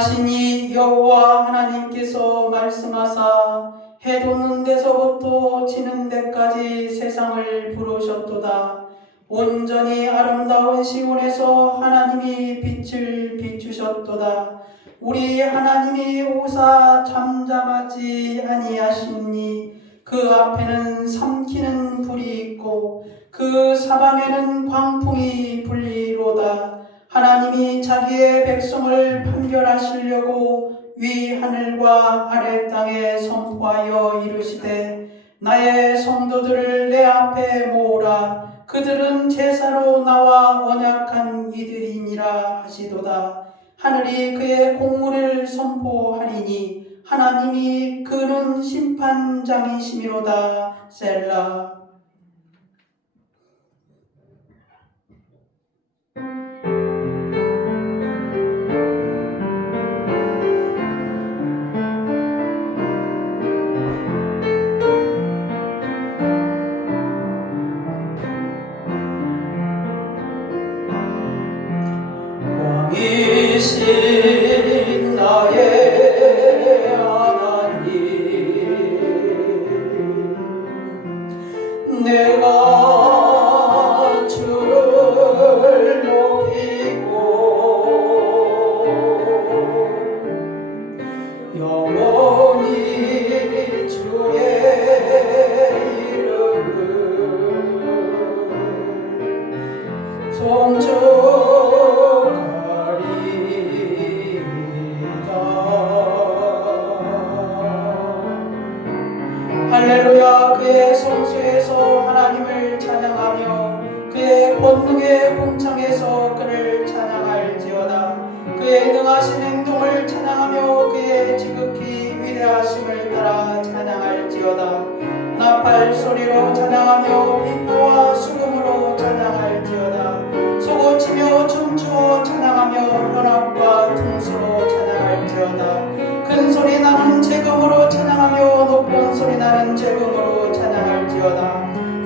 인도하시니 여호와 하나님께서 말씀하사 해 돋는 데서부터 지는 데까지 세상을 부르셨도다. 온전히 아름다운 시온에서 하나님이 빛을 비추셨도다. 우리 하나님이 오사 잠잠하지 아니하시니 그 앞에는 삼키는 불이 있고 그 사방에는 광풍이 불리로다. 하나님이 자기의 백성을 판결하시려고 위 하늘과 아래 땅에 선포하여 이르시되 나의 성도들을 내 앞에 모으라. 그들은 제사로 나와 언약한 이들이니라 하시도다. 하늘이 그의 공의를 선포하리니 하나님이 그는 심판장이시미로다. 셀라. 왕이신 나의 하나님, 내가 주를 높이고 영원히 주의 이름을 할렐루야. 그의 성소에서 하나님을 찬양하며 그의 권능의 궁창에서 그를 찬양할지어다. 그의 능하신 행동을 찬양하며 그의 지극히 위대하심을 따라 찬양할지어다. 나팔 소리로 찬양하며 비포와 수금으로 찬양할지어다. 소고치며 춤추어 찬양하며 현악과 퉁소로 찬양할지어다. 큰 소리 나는 재금으로 찬양하며 높은 소리 나는 재금으로 찬양할지어다.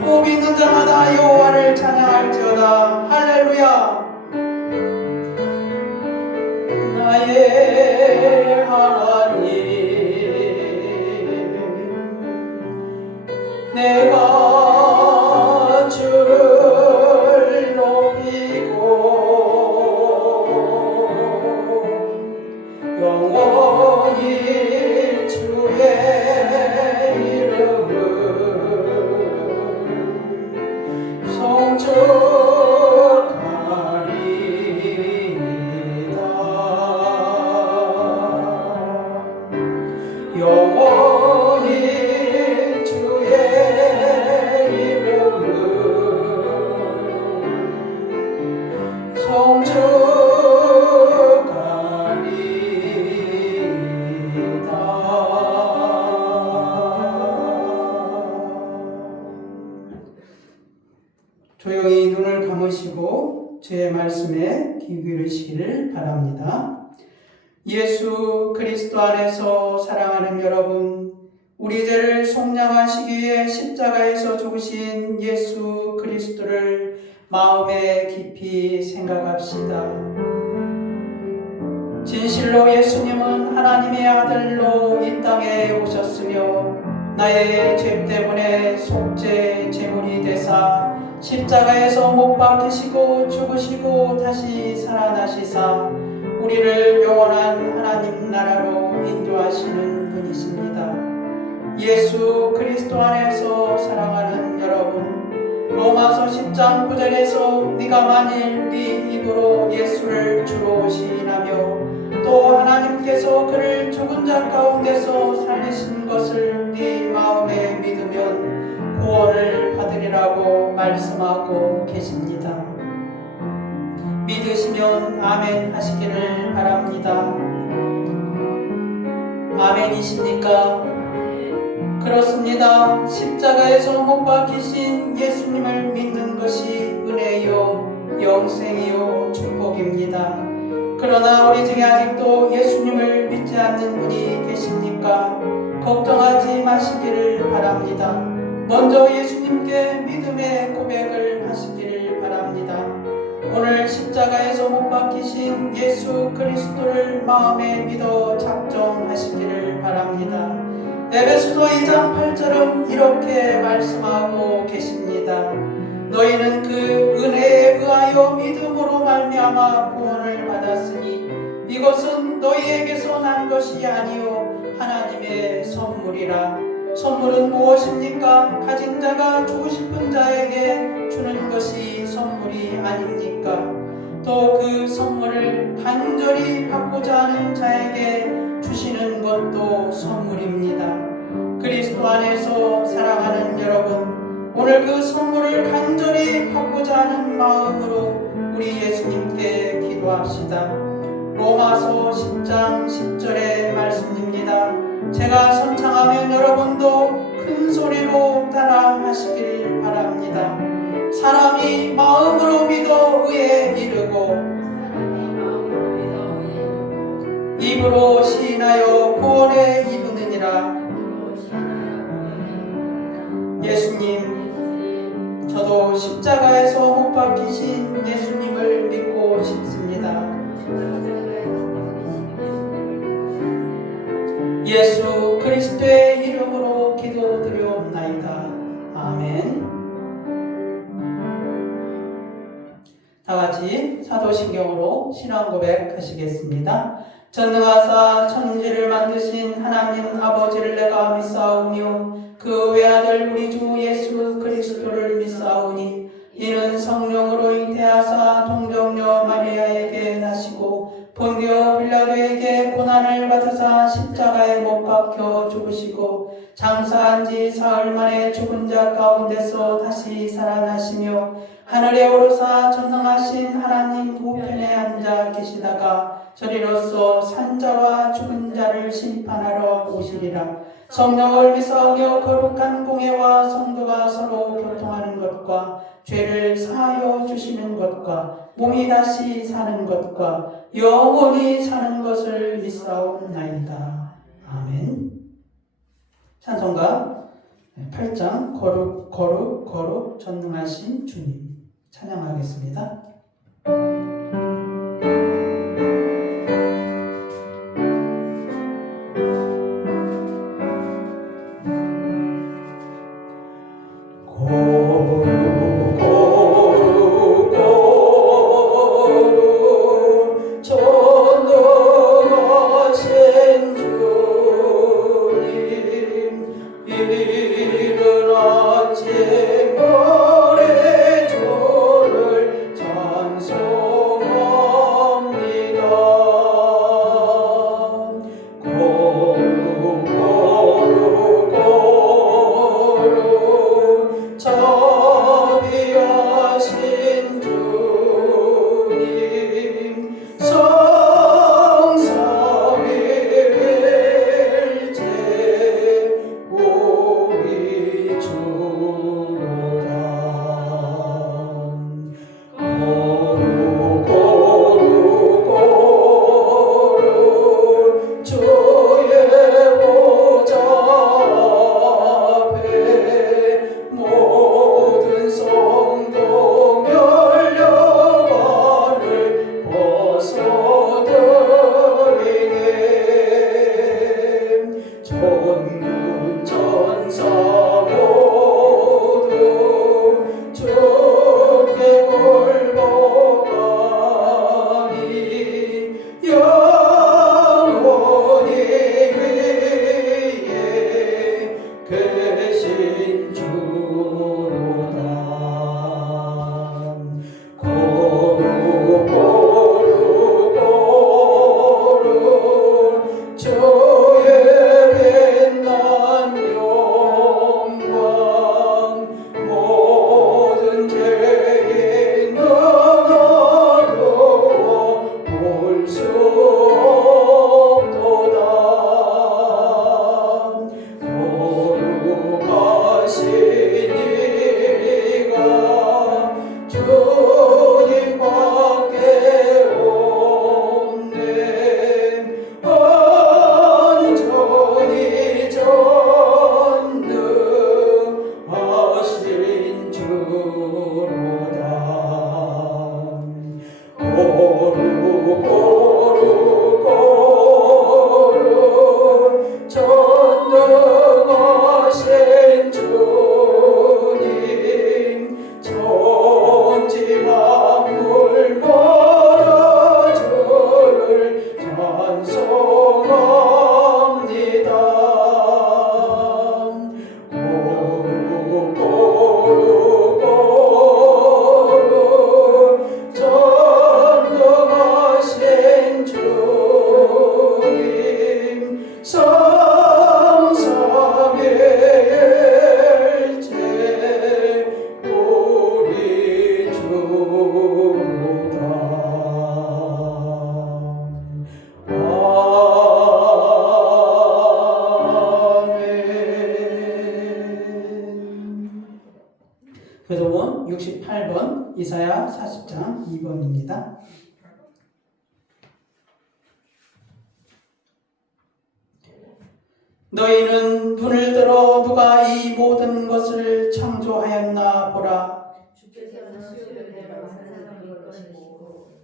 호흡 있는 자마다 여호와를 찬양할지어다. 할렐루야. 나의 하나님, 내가 주를 높이고 영원히 주의 이름을 성축하리이다. 영원히 주의 이름을 성축하리이다. 조용히 눈을 감으시고 주의 말씀에 귀 기울이시기를 바랍니다. 예수 그리스도 안에서 사랑하는 여러분, 우리 죄를 속량하시기 위해 십자가에서 죽으신 예수 그리스도를 마음에 깊이 생각합시다. 진실로 예수님은 하나님의 아들로 이 땅에 오셨으며 나의 죄 때문에 속죄 제물이 되사 십자가에서 못 박히시고 죽으시고 다시 살아나시사 우리를 영원한 하나님 나라로 인도하시는 분이십니다. 예수 그리스도 안에서 사랑하는 여러분, 로마서 10장 9절에서 네가 만일 네 입으로 예수를 주로 시인하며 또 하나님께서 그를 죽은 자 가운데서 살리신 것을 네 마음에 믿으면 구원을 받으리라고 말씀하고 계십니다. 믿으시면 아멘 하시기를 바랍니다. 아멘이십니까? 그렇습니다. 십자가에서 못 박히신 예수님을 믿는 것이 은혜요 영생이요 축복입니다. 그러나 우리 중에 아직도 예수님을 믿지 않는 분이 계십니까? 걱정하지 마시기를 바랍니다. 먼저 예수님께 믿음의 고백을 하시기를 바랍니다. 오늘 십자가에서 못 박히신 예수 그리스도를 마음에 믿어 작정하시기를 바랍니다. 에베소서 2장 8절은 이렇게 말씀하고 계십니다. 너희는 그 은혜에 의하여 믿음으로 말미암아 구원을 받았으니 이것은 너희에게서 난 것이 아니요 하나님의 선물이라. 선물은 무엇입니까? 가진 자가 주고 싶은 자에게 주는 것이 선물이 아닙니까? 또 그 선물을 간절히 받고자 하는 자에게 주시는 것도 선물입니다. 그리스도 안에서 사랑하는 여러분, 오늘 그 선물을 간절히 받고자 하는 마음으로 우리 예수님께 기도합시다. 로마서 10장 10절의 말씀입니다. 제가 선창하면 여러분도 큰 소리로 따라 하시길 바랍니다. 사람이 마음으로 믿어 의에 이르고 입으로 시인하여 구원에 이르느니라. 예수님, 저도 십자가에서 못 박히신 예수님을 믿고 싶습니다. 예수 그리스도의 이름으로 기도드리옵나이다. 아멘. 다같이 사도신경으로 신앙 고백하시겠습니다. 전능하사 천지를 만드신 하나님 아버지를 내가 믿사오며 그 외아들 우리 주 예수 그리스도를 믿사오니 이는 성령으로 잉태하사 동정녀 마리아에게 나시고 본디오 빌라도에게 고난을 받으사 십자가에 못 박혀 죽으시고 장사한 지 사흘 만에 죽은 자 가운데서 다시 살아나시며 하늘에 오르사 전능하신 하나님 우편에 앉아 계시다가 저리로서 산자와 죽은 자를 심판하러 오시리라. 성령을 믿사오며 거룩한 공예와 성도가 서로 교통하는 것과 죄를 사하여 주시는 것과 몸이 다시 사는 것과 영원히 사는 것을 믿사옵나이다. 아멘. 찬송가 8장 거룩 거룩 거룩 전능하신 주님 찬양하겠습니다. 일어나지 모래 조를 찬송 이사야 40장 2번입니다. 너희는 눈을 들어 누가 이 모든 것을 창조하였나 보라. 주께서는 수요일대로 완성할 것이고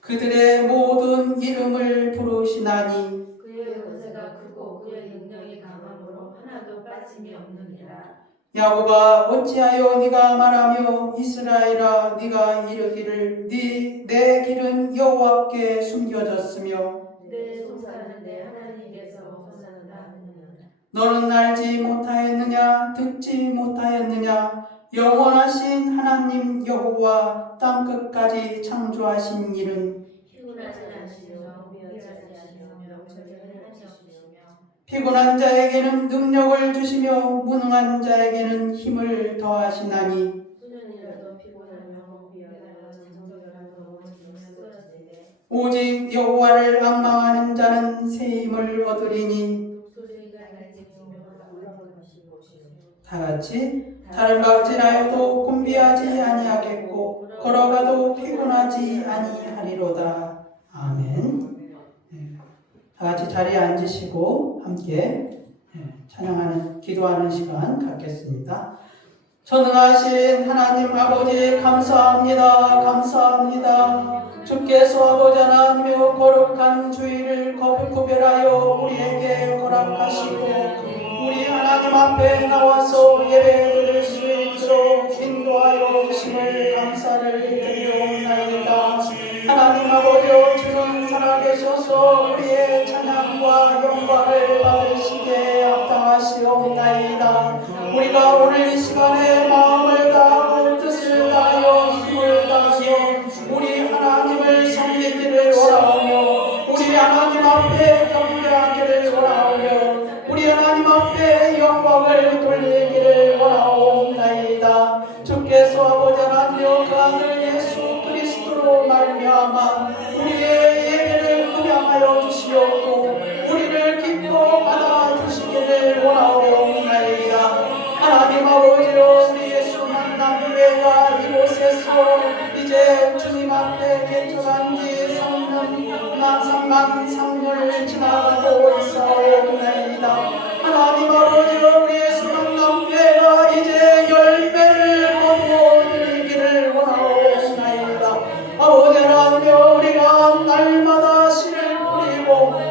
그들의 모든 이름을 부르시나니 그의 권세가 크고 그의 능력이 강함으로 하나도 빠짐이 없느니라. 야곱아 어찌하여 네가 말하며 이스라엘아 네가 이르기를 내 길은 여호와께 숨겨졌으며 내 송사는 내 하나님께서 벗어난다 하느니라. 너는 알지 못하였느냐 듣지 못하였느냐 영원하신 하나님 여호와 땅끝까지 창조하신 일은 피곤하지 않으시며 미워하지 않으시며 절제는 하시며 피곤한 자에게는 능력을 주시며 무능한 자에게는 힘을 더하시나니 수년이라도 피곤하며 미워하여 정정하고 쓰러지되 오직 여호와를 앙망하는 자는 새 힘을 얻으리니 소리가 날지며 올라올 것이고 다같이 닮박질하여도 곤비하지 아니하겠고 걸어가도 피곤하지 아니하리로다. 아멘. 다같이 자리에 앉으시고 함께 찬양하는 기도하는 시간 갖겠습니다. 전능하신 하나님 아버지 감사합니다. 감사합니다. 주께서 아버지 하나님의 거룩한 주일을 구별하여 우리에게 허락하시고 우리 하나님 앞에 나와서 예배드릴 수 있도록 인도하여 주심을 감사를 드리옵나이다. 하나님 아버지 주는 살아계셔서 우리의 찬양과 영광을 받으시기에 합당하시옵나이다. 우리가 오늘 이 시간에 마음을 다하고 뜻을 다하여 힘을 다하여 우리 하나님을 섬기기를 원하오며 우리 하나님 앞에 경배하기를 원하오며 우리 하나님 앞에 영광을 돌리기를 원하옵나이다. 주께서 아버지 하나님 그 아들 예수 그리스도로 말미암아 우리의 예배를 흠양하여 주시옵고 우리를 기뻐 받아주시기를 원하옵나이다. 하나님 아버지로 우리 예수 만남교회가 이곳에서 이제 주님 앞에 개척한 지 3만 3년 지나고 있사옵나이다. 하나님 아버지로 우리 예수 만남교회가 이제 열매를 거두어 드리기를 원하옵나이다. 아버지 하나님 우리가 날마다 씨를 뿌리고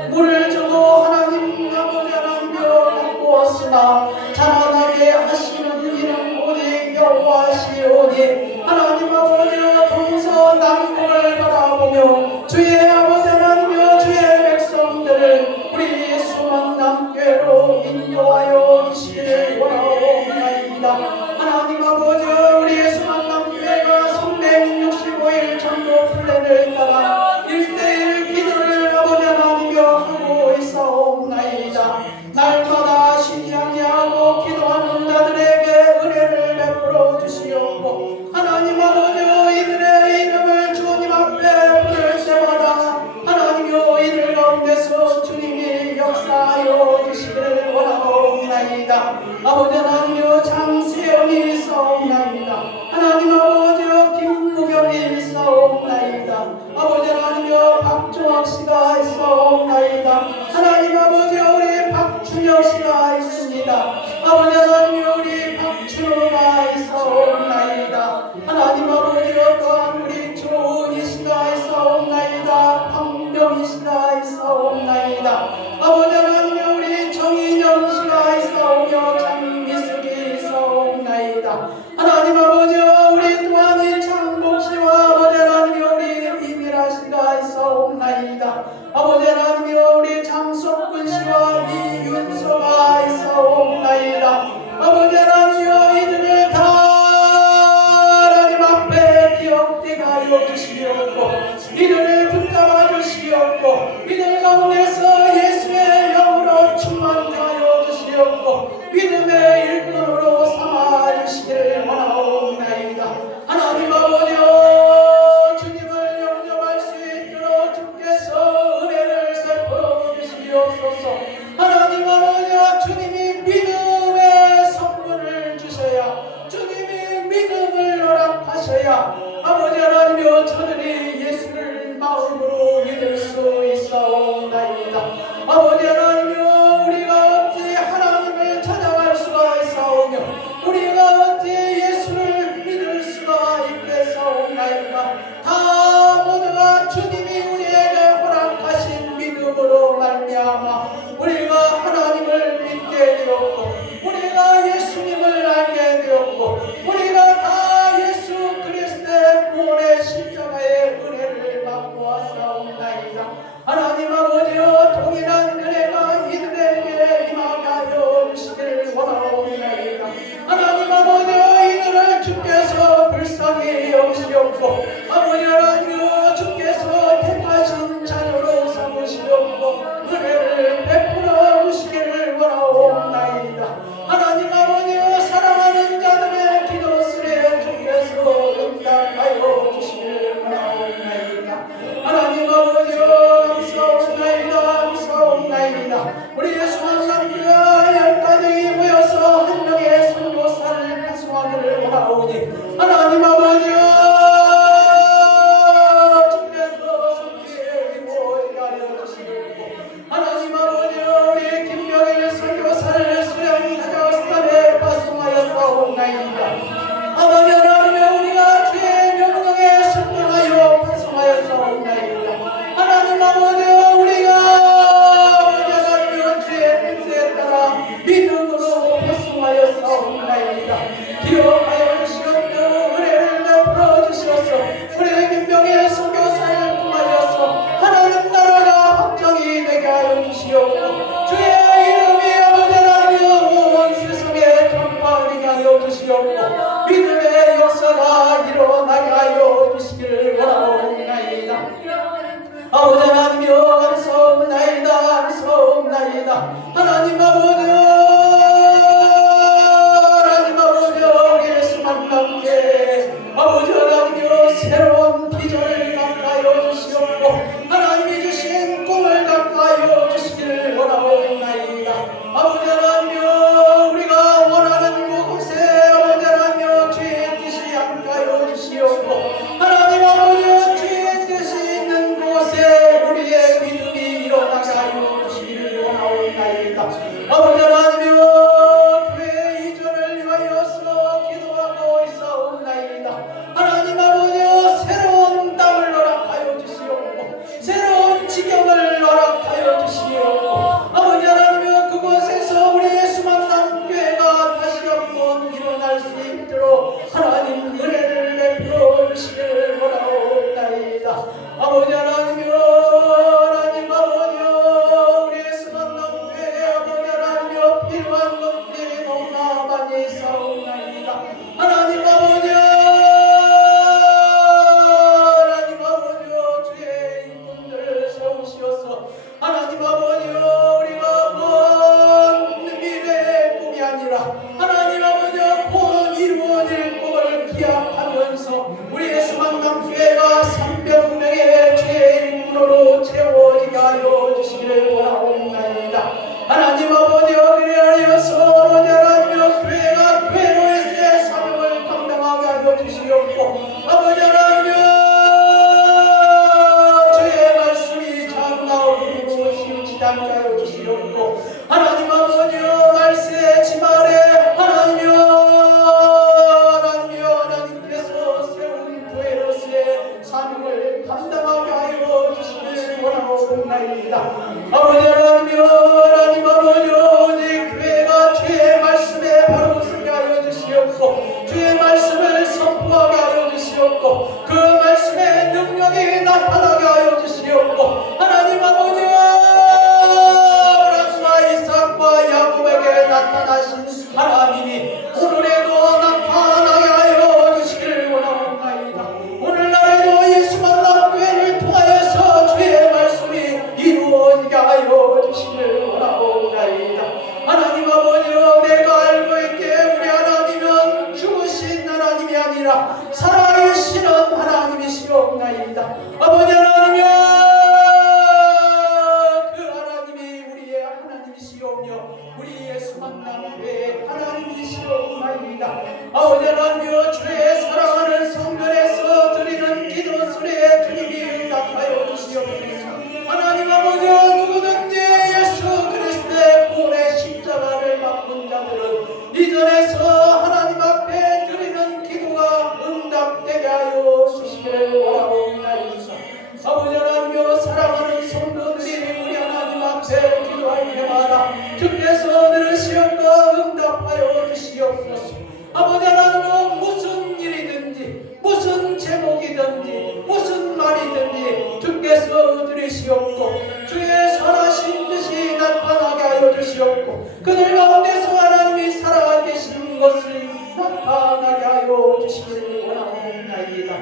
물을 주고 하나님 아버지 하나님 바꾸었으나 자라나게 하시는 이는 오직 여호와시오니 하나님 아버지여 동서남북을 바라보며 주의 아버지 하나님여 주의 백성들을 우리 예수 만남교회로 인도하여 주시기를 원하옵나이다. 하나님 아버지여 우리 예수 만남교회가 365일 전도 플랜을 따라 1:1 기도를 아버지 하나님여 하고 있사옵나이다. 날마다 쉬지 아니하고 기도하는 자들에게 은혜를 베풀어 주시옵고 하나님 아버지여 이들의 이름을 주님 앞에 부를 때마다 하나님여 이들 가운데서 주님이 역사하여 주시기를 원하옵나이다. 아버지 하나님여 장세연이 있사옵나이다. 하나님 아버지여 김무경이 있사옵나이다. 아버지 하나님여 박종학씨가 있사옵나이다. 하나님 아버지여 우리 박준혁씨가 있습니다. 아버지 하나님여 우리 박준호가 있사옵나이다. 하나님 아버지여 또한 우리 조은희씨가 있사옵나이다. 황명희씨가 있사옵나이다. 아버지 하나님여 우리 정인영씨가 있사오며 장미숙이 있사옵나이다. 하나님 아버지여 우리 또한 이 장복씨와 아버지 하나님여 우리 이미라씨가 있사옵나이다. 아버지 하나님여 우리 장석근씨와 이윤서가 있사옵나이다. 아버지 하나님여 이들을 다 하나님 앞에 기억되게 하여 주시옵고 이들을 붙잡아 주시옵고 이들 가운데서 예수의 영 말미암아 우리가 하나님을 믿게 되었고 우리가 예수님을 알게 되었고 우리가 다 예수 그리스도의 구원의 십자가의 은혜를 받고 왔사옵나이다. 하나님 아버지여 동일한 은혜가 이들에게 임하여 주시기를 원하옵나이다. 하나님 아버지여 이들을 주께서 불쌍히 여기시옵고 아버지 하나님 주께서 택하신 자녀로 삼으시옵고 은혜를 베풀어 주시기를 원하옵나이다. 하나님 아버지여 사랑하는 자들의 기도스레 주께서 응답하여 주시기를 원하옵나이다. 하나님 아버지여 감사옵나이다. 우리 예수 만남교회 10가정이 모여서 한 명의 선교사를 파송하기를 원하오니 하나님 아버지여 주께서 손길에 모이게 하여 주시고 하나님 아버지여 우리 김병일 선교사를 수령 가자스탄에 파송하였사옵나이다. 아버지 하나님 우리가 주의 명령에 순종하여 파송하였사옵나이다. 하나님 아버지여 우리가 아버지 하나님 주의 뜻에 따라 믿음으로 파송하였사옵나이다. 기억하여 주시옵고 은혜를 베풀어 주시옵소서. 우리 김병의 선교사를 통하여서 하나님 나라가 확정이 되게 하여 주시옵고 주의 이름이 아버지 하나님 온 세상에 전파되게 하여 주시옵고 믿음의 역사가 일어나게 하여 주시기를 원하옵나이다. 아버지 하나님이여 감사옵나이다. 하나님 아버지여 우리 예수 만남께 아버지 하나님이여 새로운 비전을 갖게 주시옵고 하나님이 주신 꿈을 갖게 주시기를 원하옵나이다. 아버지 하나님이여 우리가 원하는 곳에 아버지 하나님이여 주의 뜻이 함께 주시옵고 하나님 아버지여 주의 뜻이 있는 곳에 우리의 믿음이 일어나게 하여 주시기를 원하옵나이다. 아버지 하나님이여 교회 이전을 위하여서 기도하고 있사옵나이다. 하나님 아버지여 새로운 땅을 허락하여 주시옵고 새로운 지경을 허락하여 주시옵고 아버지 하나님이여 그곳에서 우리 예수 만남 교회가 다시 한번 일어날 수 있도록 하나님 은혜를 베풀어 주시기를 원하옵나이다. 아버지 하나님이여 우리 예수 만남 교회 아버지 하나님이여 필요한 것들이 너무나 많이 있사옵나이다. 하나님 아버지여 주의 일꾼들을 세우시어서 하나님 아버지여 우리가 먼 미래의 꿈이 아니라 하나님 아버지여 곧 이루어질 꿈을 기약하면서 우리 예수 만남 교회가 300명의 주의 일꾼으로 채워지게 하여 주시기를 원하옵나이다. 하나님 아버지여 그리하여서 아버지 하나님이여 교회가 교회로서의 사명을 감당하게 하여 주시옵고 아버지 하나님이여 주의 말씀이 장나오고 시우치지 않게 하여 주시옵고 하나님 아버지여 말세 지말에 하나님께서 세운 교회로서의 사명을 감당하게 하여 주시기를 원하옵나이다. 아버지 하나님 아버지여 오직 교회가 주의 말씀에 바로 서게 하여 주시옵고 주의 말씀을 선포하게 하여 주시옵고 그 말씀의 능력이 나타나게 하여 주시옵고 하나님 아버지여 아브라함과 이삭과 야곱에게 나타나신 하나님이 오늘에도 나타나게 하여 주시기를 원하옵나이다. 오늘날에도 예수 만남 교회를 통하여서 주의 말씀이 이루어지게 하여 주시기를 원하옵나이다. 그들 가운데서 하나님이 살아계신 것을 나타나게 하여 주시기를 원하옵나이다.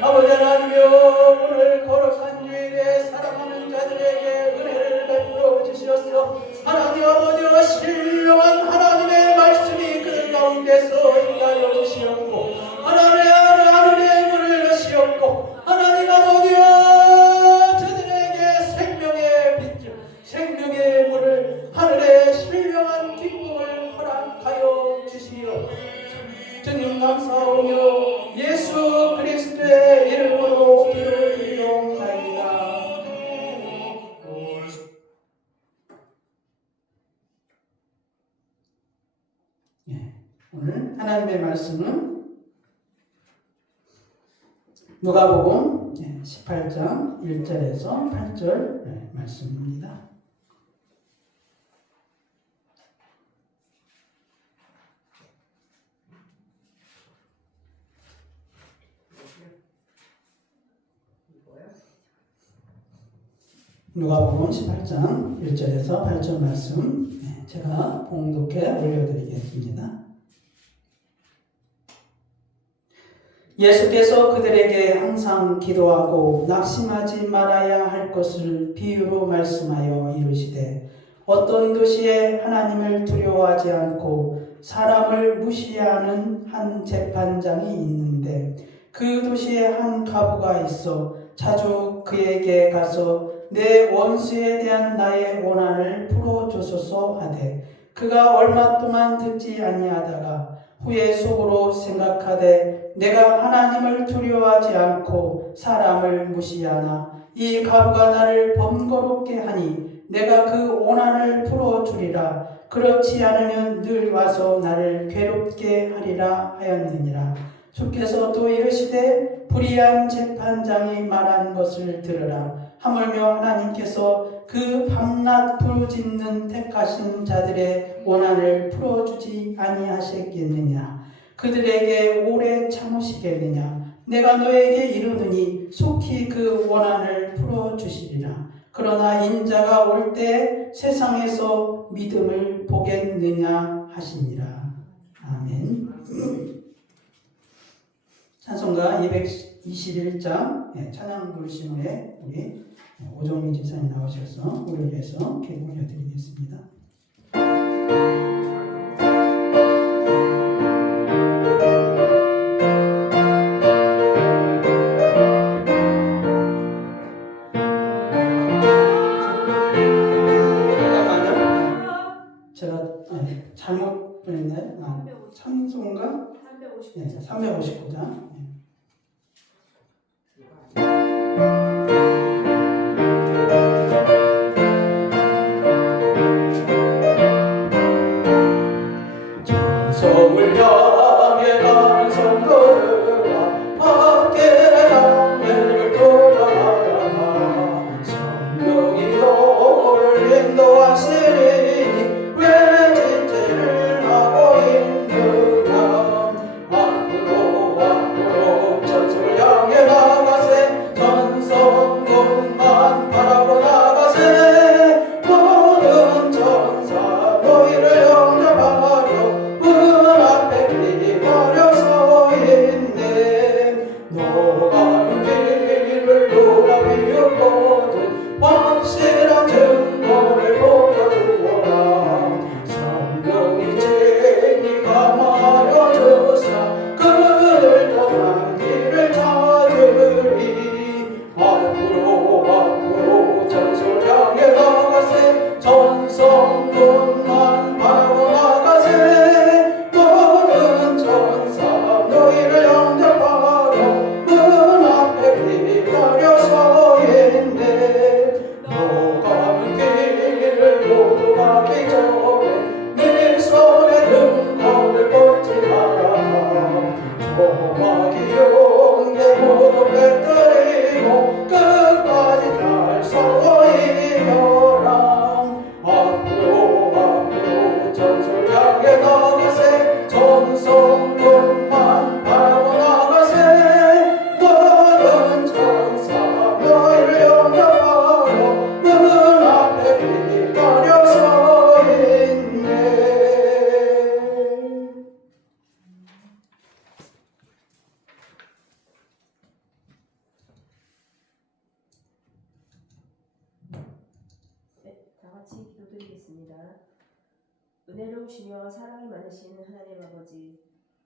아버지 하나님여, 오늘 거룩한 주일에 사랑하는 자들에게 은혜를 베풀어 주시옵소서. 하나님 아버지와 신령한 하나님의 말씀이 그들 가운데서 임하여 주시옵고, 하나님의 문을 여시옵고, 하나님 아버지와 저들에게 생명의 빛, 생명의 물을, 하늘의 신령한 기쁨을 허락하여 주시옵소서. 주님 감사하며 예수 그리스도의 이름으로 기도드리옵나이다. 오늘 하나님의 말씀은 누가복음 18장 1절에서 8절 말씀입니다. 누가복음 18장 1절에서 8절 말씀 제가 봉독해 올려드리겠습니다. 예수께서 그들에게 항상 기도하고 낙심하지 말아야 할 것을 비유로 말씀하여 이르시되, 어떤 도시에 하나님을 두려워하지 않고 사람을 무시하는 한 재판장이 있는데, 그 도시에 한 과부가 있어 자주 그에게 가서 내 원수에 대한 나의 원한을 풀어주소서 하되, 그가 얼마 동안 듣지 아니하다가 후에 속으로 생각하되, 내가 하나님을 두려워하지 않고 사람을 무시하나 이 과부가 나를 번거롭게 하니 내가 그 원한을 풀어주리라. 그렇지 않으면 늘 와서 나를 괴롭게 하리라 하였느니라. 주께서 또 이르시되, 불의한 재판장이 말한 것을 들으라. 하물며 하나님께서 그 밤낮 부르짖는 택하신 자들의 원한을 풀어주지 아니하시겠느냐? 그들에게 오래 참으시겠느냐? 내가 너에게 이르노니 속히 그 원한을 풀어주시리라. 그러나 인자가 올 때 세상에서 믿음을 보겠느냐 하시니라. 아멘. 찬송가 221장 찬양 부르심 후에 우리 오정민 집사님 나오셔서 우리를 위해서 기도 올려드리겠습니다. 제가 잘못 보냈나요? 찬송가 359장. 성을 향해 가는 성도들아, 밖에 장애를 떠나라. 성령이 너를 인도하시니 왜 진지를 하고 있느냐. 앞으로 같이 기도드리겠습니다. 은혜로우시며 사랑이 많으신 하나님 아버지,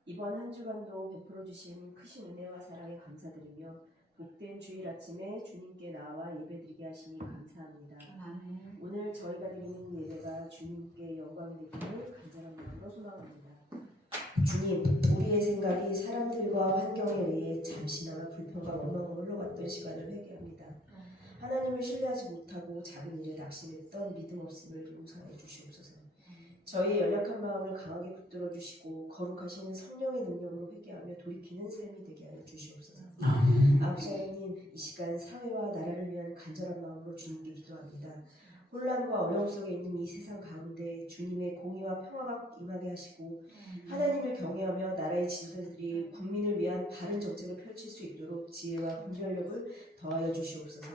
이번 한 주간도 베풀어 주신 크신 은혜와 사랑에 감사드리며 복된 주일 아침에 주님께 나와 예배드리게 하시니 감사합니다. 아멘. 오늘 저희가 드리는 예배가 주님께 영광이 되기를 간절한 마음으로 소망합니다. 주님, 우리의 생각이 사람들과 환경에 의해 잠시나마 불평과 원망으로 흘러갔던 시간을 회개합니다. 하나님을 신뢰하지 못하고 작은 일에 낙심했던 믿음 없음을 용서해 주시옵소서. 저희의 연약한 마음을 강하게 붙들어 주시고 거룩하신 성령의 능력으로 회개하며 돌이키는 삶이 되게 하여 주시옵소서. 아버지 하나님, 이 시간 사회와 나라를 위한 간절한 마음으로 주님께 기도합니다. 혼란과 어려움 속에 있는 이 세상 가운데 주님의 공의와 평화가 임하게 하시고 하나님을 경외하며 나라의 지도자들이 국민을 위한 바른 정책을 펼칠 수 있도록 지혜와 분별력을 더하여 주시옵소서.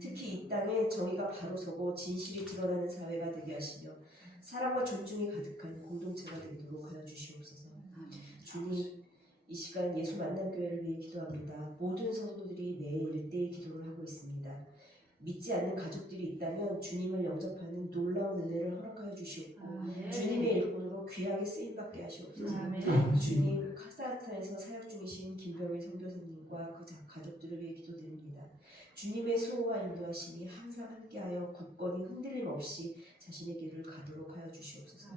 특히 이 땅에 정의가 바로 서고 진실이 드러나는 사회가 되게 하시며 사랑과 존중이 가득한 공동체가 되도록 하여 주시옵소서. 주님, 이 시간 예수 만남교회를 위해 기도합니다. 모든 성도들이 매일 일대일 기도를 하고 있습니다. 믿지 않는 가족들이 있다면 주님을 영접하는 놀라운 은혜를 허락하여 주시옵고 주님의 일꾼으로 귀하게 쓰임받게 하시옵소서. 주님, 카자흐스탄에서 사역 중이신 김병일 선교사님과 그 가족들을 위해 기도드립니다. 주님의 수호와 인도하심이 항상 함께하여 굳건히 흔들림 없이 자신의 길을 가도록 하여 주시옵소서.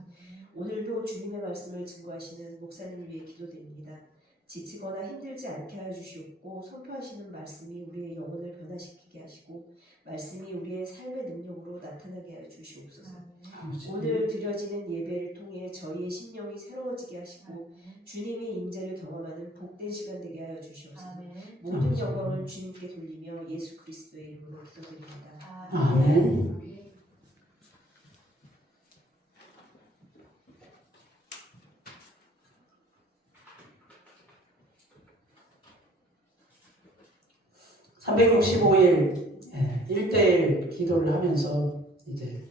오늘도 주님의 말씀을 증거하시는 목사님을 위해 기도드립니다. 지치거나 힘들지 않게 하여 주시옵고 선포하시는 말씀이 우리의 영혼을 변화시키게 하시고 말씀이 우리의 삶의 능력으로 나타나게 하여 주시옵소서. 오늘 드려지는 예배를 통해 저희의 심령이 새로워지게 하시고 주님의 임재를 경험하는 복된 시간 되게 하여 주시옵소서. 모든 영광을 주님께 돌리며 예수 그리스도의 이름으로 기도드립니다. 아멘. 365일 1대1 기도를 하면서 이제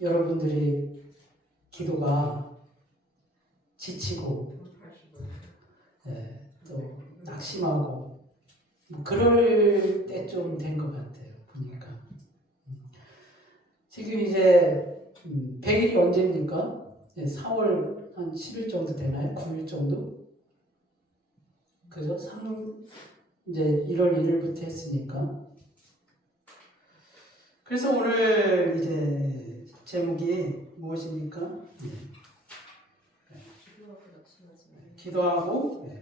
여러분들이 기도가 지치고 또 낙심하고 뭐 그럴 때쯤 된 것 같아요. 보니까 지금 이제 100일이 언제입니까? 4월 한 10일 정도 되나요? 9일 정도? 그죠? 이제 1월 1일부터 했으니까. 그래서 오늘 이제 제목이 무엇입니까? 기도하고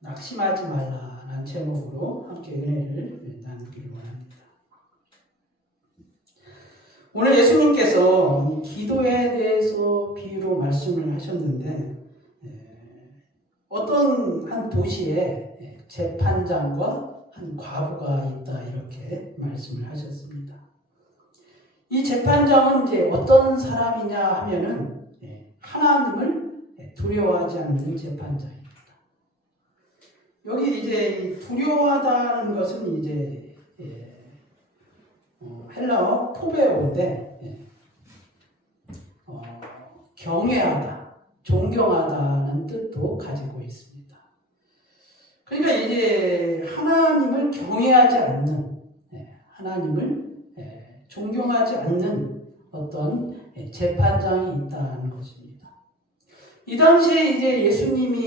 낙심하지 말라라는 제목으로 함께 은혜를 나누기를 원합니다. 오늘 예수님께서 기도에 대해서 비유로 말씀을 하셨는데 어떤 한 도시에 재판장과 한 과부가 있다 이렇게 말씀을 하셨습니다. 이 재판장은 이제 어떤 사람이냐 하면은 하나님을 두려워하지 않는 재판장입니다. 여기 이제 두려워하다는 것은 이제 헬라어 포베오인데 경외하다, 존경하다는 뜻도 가지고 있습니다. 그러니까 이제 하나님을 경외하지 않는, 하나님을 존경하지 않는 어떤 재판장이 있다는 것입니다. 이 당시에 이제 예수님이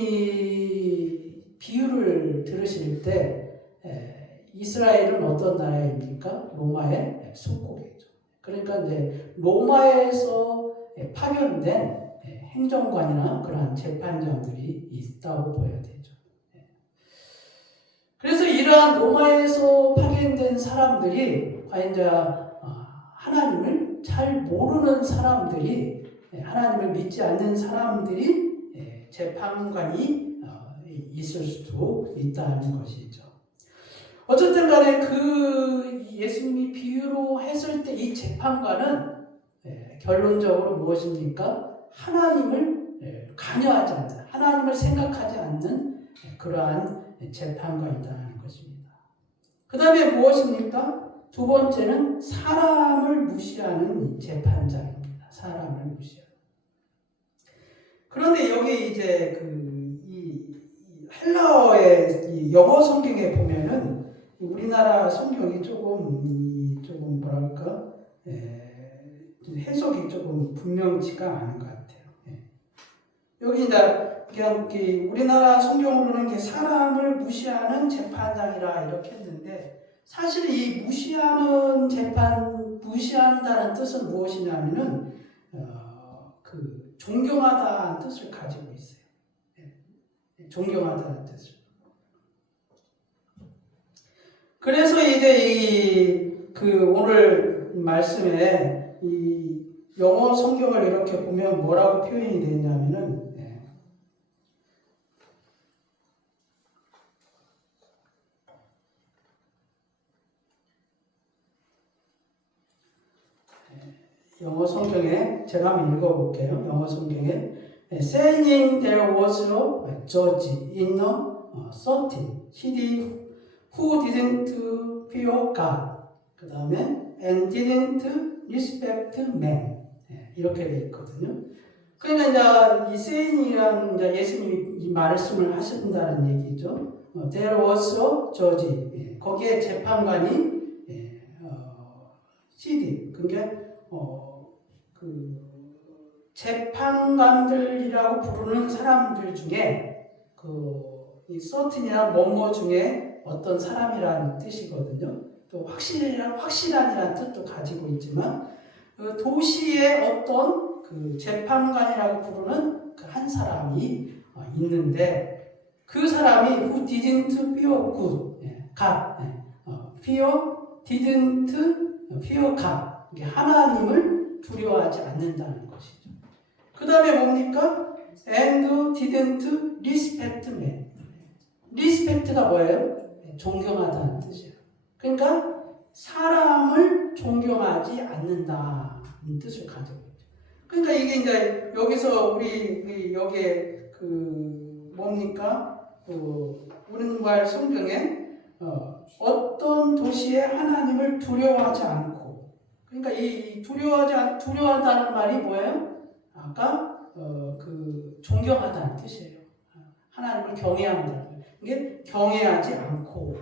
비유를 들으실 때 이스라엘은 어떤 나라입니까? 로마의 속국이죠. 그러니까 이제 로마에서 파견된 행정관이나 그러한 재판장들이 있다고 보여야 되죠. 그래서 이러한 로마에서 파견된 사람들이 과연 하나님을 잘 모르는 사람들이, 하나님을 믿지 않는 사람들이 재판관이 있을 수도 있다는 것이죠. 어쨌든 간에 그 예수님이 비유로 했을 때 이 재판관은 결론적으로 무엇입니까? 하나님을 관여하지 않는, 하나님을 생각하지 않는 그러한 재판관이라는 것입니다. 그 다음에 무엇입니까? 두 번째는 사람을 무시하는 재판장입니다. 사람을 무시하는. 그런데 여기 이제 이 헬라어의 이 영어 성경에 보면은 우리나라 성경이 조금 뭐라 해석이 조금 분명치가 않은 것 같아요. 여기 이제 그냥 우리나라 성경으로는 이게 사람을 무시하는 재판장이라 이렇게 했는데 사실 이 무시한다는 뜻은 무엇이냐면은 그 존경하다는 뜻을 가지고 있어요. 존경하다는 뜻을. 그래서 이제 오늘 말씀에 이 영어 성경을 이렇게 보면 뭐라고 표현이 되냐면은 영어 성경에 제가 한번 읽어볼게요. 영어 성경에 saying there was a judge in a certain city who didn't fear God. 그 다음에 and didn't respect man. 이렇게 돼 있거든요. 그러니까 이제 이 saying이란 이제 예수님이 이 말씀을 하신다는 얘기죠. There was a judge. 거기에 재판관이 CD. 그러니까 그 재판관들이라고 부르는 사람들 중에 이 서튼이나 뭐뭐 중에 어떤 사람이라는 뜻이거든요. 또 확실한이라는 뜻도 가지고 있지만 그 도시에 어떤 그 재판관이라고 부르는 그 한 사람이 있는데 그 사람이 who didn't fear good, didn't fear God. 이게 하나님을 두려워하지 않는다는 것이죠. 그 다음에 뭡니까? And didn't respect man. respect가 뭐예요? 존경하다는 뜻이에요. 그러니까 사람을 존경하지 않는다는 뜻을 가지고 있죠. 그러니까 이게 이제 여기서 우리 여기에 뭡니까? 오른발 성경에 어떤 도시에 하나님을 두려워하지 않고, 그러니까 이 두려워한다는 말이 뭐예요? 아까 존경하다는 뜻이에요. 하나님을 경외한다. 이게 경외하지 않고,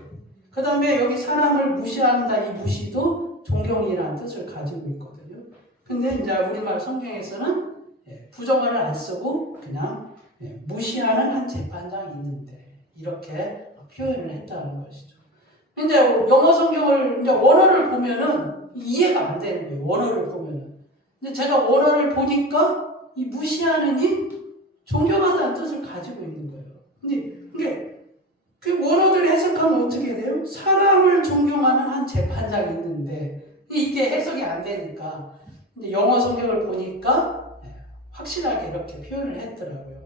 그 다음에 여기 사람을 무시한다. 이 무시도 존경이라는 뜻을 가지고 있거든요. 근데 이제 우리말 성경에서는 부정어를 안 쓰고 그냥 무시하는 한 재판장이 있는데 이렇게 표현을 했다는 것이죠. 이제 영어 성경을 이제 원어를 보면은 이해가 안 되는 거예요. 원어를 보면은. 근데 제가 원어를 보니까 이 무시하는 이 존경하다는 뜻을 가지고 있는 거예요. 근데 그 원어들 해석하면 어떻게 돼요? 사람을 존경하는 한 재판장이 있는데 이게 해석이 안 되니까 이제 영어 성경을 보니까 확실하게 이렇게 표현을 했더라고요.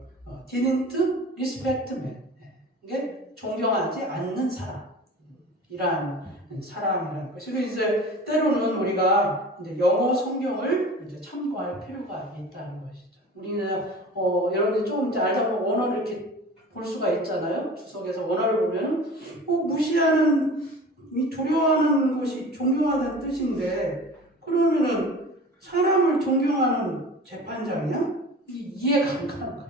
didn't respect man. 이게 존경하지 않는 사람이란 사람이라는 것이. 그래서 이제 때로는 우리가 이제 영어 성경을 이제 참고할 필요가 있다는 것이죠. 우리는 여러분들 조금 이제 알다 보면 원어를 이렇게 볼 수가 있잖아요. 주석에서 원어를 보면 무시하는 이 두려워하는 것이 존경하다는 뜻인데 그러면은 사람을 존경하는 재판장이냐? 이해가 안 가는 거예요.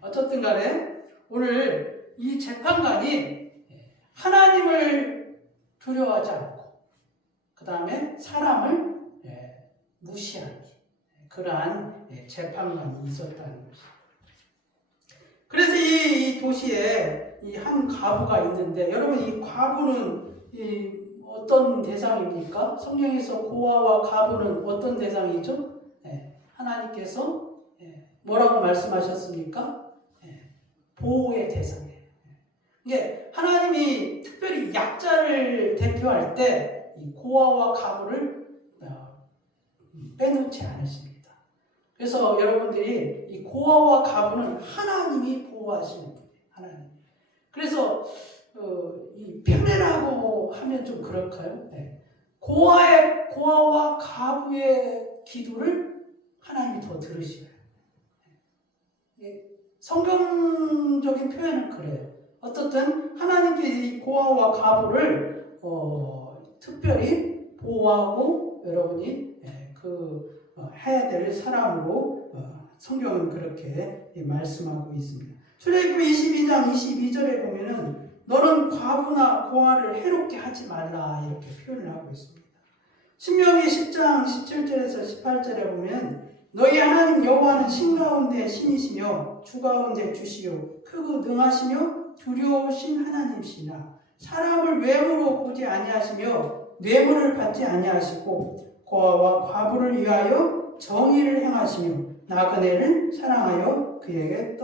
어쨌든 간에 오늘 이 재판관이 하나님을 두려워하지 않고 그 다음에 사람을 무시하기 그러한 재판관이 있었다는 것입니다. 그래서 이 도시에 이 한 과부가 있는데 여러분 이 과부는 어떤 대상입니까? 성경에서 고아와 과부는 어떤 대상이죠? 하나님께서 뭐라고 말씀하셨습니까? 보호의 대상이에요. 이게 하나님이 특별히 약자를 대표할 때 이 고아와 과부를 빼놓지 않으십니다. 그래서 여러분들이 이 고아와 과부는 하나님이 보호하시는 분이에요. 하나님. 그래서 이 편애라고 하면 좀 그럴까요? 고아와 과부의 기도를 하나님이 더 들으시어요. 성경적인 표현은 그래요. 어떻든 하나님께 이 고아와 과부를 특별히 보호하고 여러분이 해야 될 사람으로 성경은 그렇게 말씀하고 있습니다. 출애굽기 22장 22절에 보면은 너는 과부나 고아를 해롭게 하지 말라 이렇게 표현을 하고 있습니다. 신명기 10장 17절에서 18절에 보면 너희 하나님 여호와는 신 가운데 신이시며 주 가운데 주시요 크고 능하시며 두려우신 하나님이시라. 사람을 외모로 보지 아니하시며 뇌물을 받지 아니하시고 고아와 과부를 위하여 정의를 행하시며 나그네를 사랑하여 그에게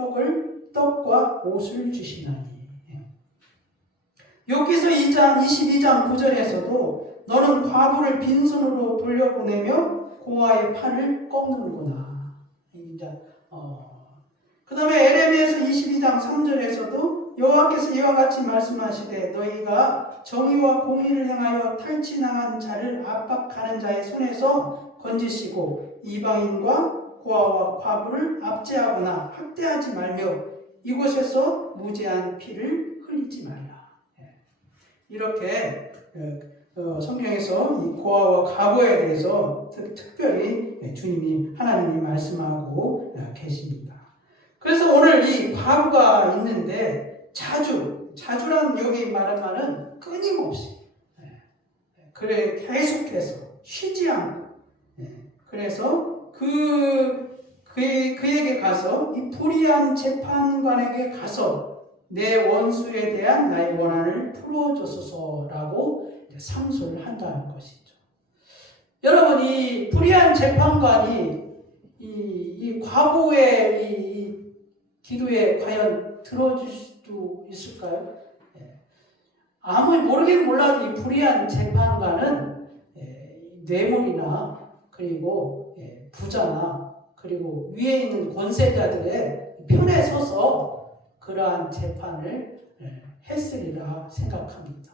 떡과 옷을 주시나니. 여기서 22장 9절에서도 너는 과부를 빈손으로 돌려보내며 고아의 팔을 꺾는구나. 그 다음에 에레미야서 22장 3절에서도 여호와께서 이와 같이 말씀하시되 너희가 정의와 공의를 행하여 탈취당한 자를 압박하는 자의 손에서 건지시고 이방인과 고아와 과부를 압제하거나 학대하지 말며 이곳에서 무죄한 피를 흘리지 말라. 이렇게 성경에서 이 고아와 과부에 대해서 특별히 주님이 하나님이 말씀하고 계십니다. 그래서 오늘 이 과부가 있는데 자주란 여기 말한 말은 끊임없이 그래 계속해서 쉬지 않고 그래서 그에게 가서 이 불의한 재판관에게 가서 내 원수에 대한 나의 원한을 풀어줬소서라고 상소를 한다는 것이죠. 여러분 이 불의한 재판관이 이 과부의 이 기도에 과연 들어줄 수도 있을까요? 아무리 모르긴 몰라도 이 불의한 재판관은 뇌물이나 그리고 부자나 그리고 위에 있는 권세자들의 편에 서서 그러한 재판을 했으리라 생각합니다.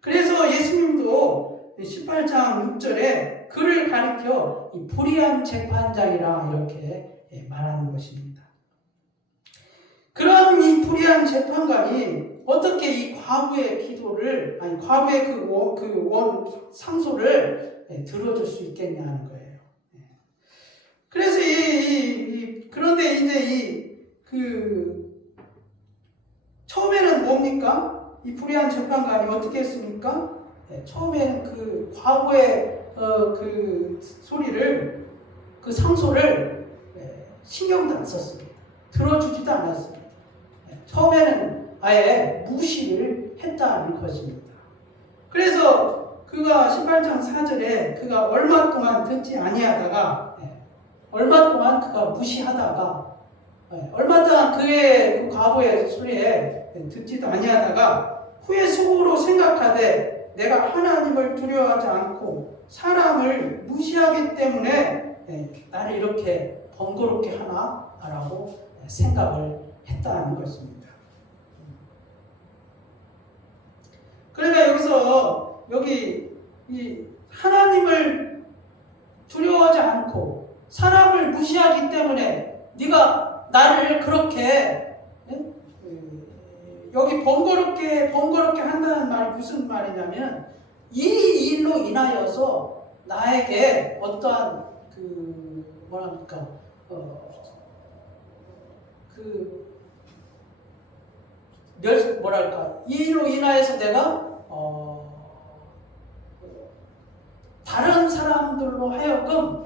그래서 예수님도 18장 6절에 그를 가리켜 이 불의한 재판장이라 이렇게 말하는 것입니다. 그런 이 불의한 재판관이 어떻게 이 과부의 기도를 과부의 그 상소를 들어줄 수 있겠냐는 거예요. 그래서 그런데 이제 처음에는 뭡니까? 이 불의한 재판관이 어떻게 했습니까? 처음에는 그 과부의 그 소리를 그 상소를 신경도 안 썼습니다. 들어주지도 않았습니다. 처음에는 아예 무시를 했다는 것입니다. 그래서 그가 18장 4절에 그가 얼마 동안 듣지 아니하다가 얼마 동안 그가 무시하다가 얼마 동안 그의 그 과부의 소리에 듣지도 아니하다가 후에 속으로 생각하되 내가 하나님을 두려워하지 않고 사람을 무시하기 때문에 나를 이렇게 번거롭게 하나라고 생각을 했다는 것입니다. 그러니까 여기서 이 하나님을 두려워하지 않고 사람을 무시하기 때문에 네가 나를 그렇게 여기 번거롭게 한다는 말이 무슨 말이냐면 이 일로 인하여서 나에게 어떠한 이 일로 인하여서 내가 다른 사람들로 하여금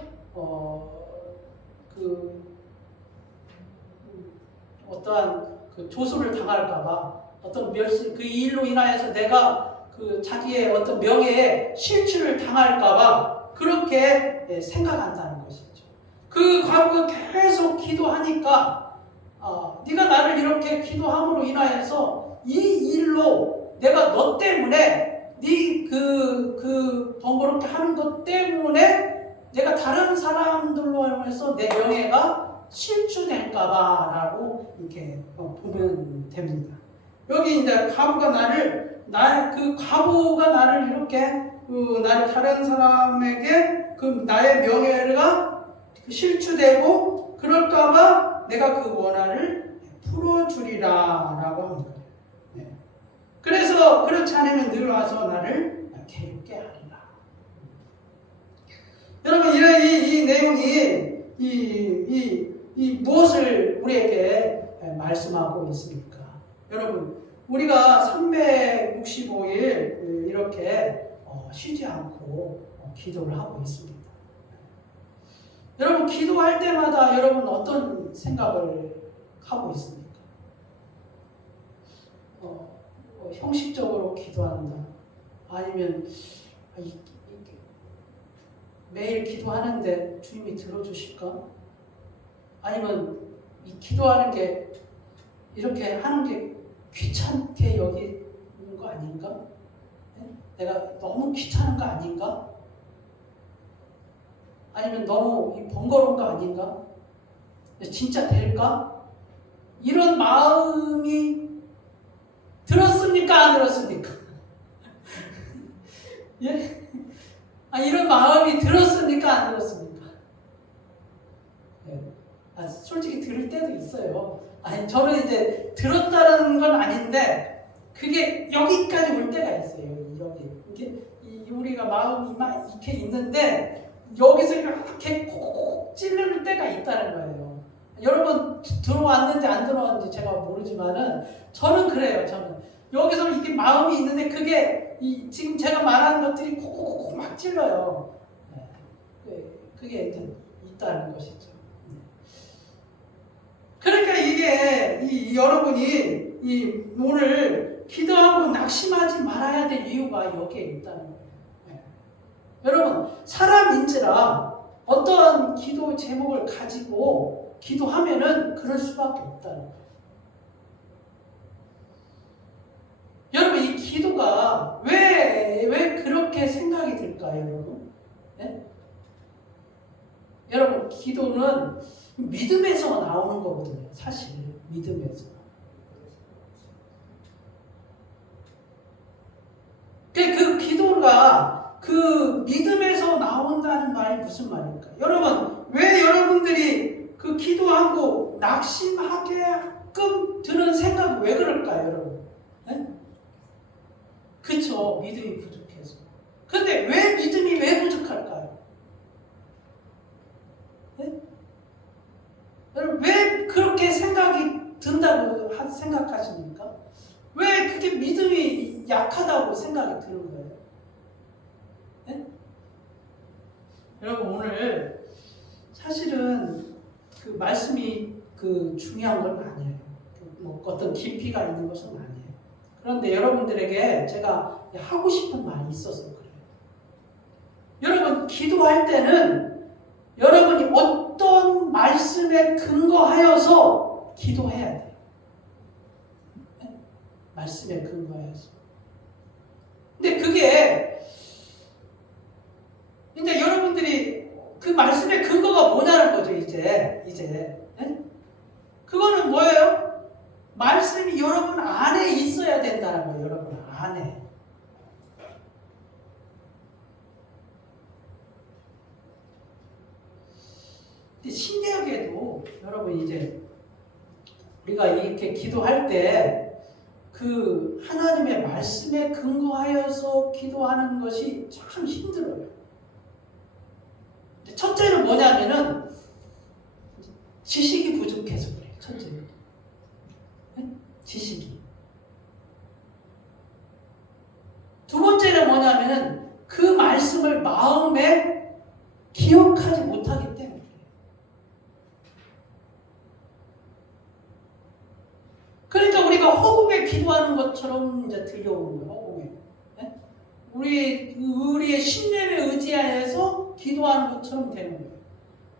어떠한 그 조소를 당할까봐 어떤 그 일로 인하여서 내가 그 자기의 어떤 명예에 실추를 당할까봐 그렇게 생각한다는 것이죠. 그 과부가 계속 기도하니까 네가 나를 이렇게 기도함으로 인하여서 이 일로 내가 너 때문에 네 그 번거롭게 하는 것 때문에 내가 다른 사람들로 해서 내 명예가 실추될까봐라고 이렇게 보면 됩니다. 여기 이제 과부가 과부가 나를 이렇게 나를 다른 사람에게 나의 명예가 실추되고 그럴까봐 내가 그 원한을 풀어주리라라고 합니다. 그래서 그렇지 않으면 늘 와서 나를 괴롭게 하리라. 여러분 이 내용이 이 무엇을 우리에게 말씀하고 있습니까? 여러분 우리가 365일 이렇게 쉬지 않고 기도를 하고 있습니다. 여러분 기도할 때마다 여러분 어떤 생각을 하고 있습니까? 형식적으로 기도한다. 아니면 매일 기도하는데 주님이 들어주실까? 아니면 이 기도하는 게 이렇게 하는 게 귀찮게 여기는 거 아닌가? 내가 너무 귀찮은 거 아닌가? 아니면 너무 번거로운 거 아닌가? 진짜 될까? 이런 마음이 들었습니까? 안 들었습니까? 예? 이런 마음이 들었습니까? 안 들었습니까? 예. 솔직히 들을 때도 있어요. 저는 이제 들었다는 건 아닌데 그게 여기까지 올 때가 있어요. 여기 이게 우리가 마음이 막 이렇게 있는데 여기서 이렇게 콕 찌르는 때가 있다는 거예요. 여러분 들어왔는지 안 들어왔는지 제가 모르지만은 저는 그래요. 저는 여기서 이게 마음이 있는데 그게 지금 제가 말하는 것들이 콕콕콕 막 찔러요. 그게 이제 있다는 것이죠. 그러니까 이게 여러분이 오늘 기도하고 낙심하지 말아야 될 이유가 여기에 있다는 거예요. 여러분 사람인지라 어떤 기도 제목을 가지고 기도하면은 그럴 수밖에 없다는 거예요. 여러분 이 기도가 왜 그렇게 생각이 들까요, 여러분? 네? 여러분 기도는 믿음에서 나오는 거거든요. 사실 믿음에서. 그 기도가 그 믿음에서 나온다는 말이 무슨 말입니까? 여러분 왜 여러분들이 그 기도하고 낙심하게끔 드는 생각이 왜 그럴까요, 여러분? 네? 그쵸, 믿음이 부족해서. 근데 왜 믿음이 왜 부족할까요? 네? 여러분 왜 그렇게 생각이 든다고 생각하십니까? 왜 그게 믿음이 약하다고 생각이 드는 거예요? 네? 여러분 오늘 사실은 그 말씀이 그 중요한 건 아니에요. 뭐 어떤 깊이가 있는 것은 아니에요. 그런데 여러분들에게 제가 하고 싶은 말이 있어서 그래요. 여러분 기도할 때는 여러분이 어떤 말씀에 근거하여서 기도해야 돼요. 네? 말씀에 근거해서. 근데 그게 이제 여러분들이 그 말씀의 근거가 뭐냐는 거죠. 이제 네? 그거는 뭐예요? 말씀이 여러분 안에 있어야 된다는 거예요. 여러분 안에. 근데 신기하게도 여러분 이제 우리가 이렇게 기도할 때 그 하나님의 말씀에 근거하여서 기도하는 것이 참 힘들어요. 첫째는 뭐냐면은 지식이 부족해서 그래요. 첫째는. 지식이. 두 번째는 뭐냐면은 그 말씀을 마음에 기억하지 못하기 때문에. 그러니까 우리가 허공에 기도하는 것처럼 이제 들려오는 거예요. 허공에. 네? 우리의 신념에 의지하여서 기도하는 것처럼 되는 거예요.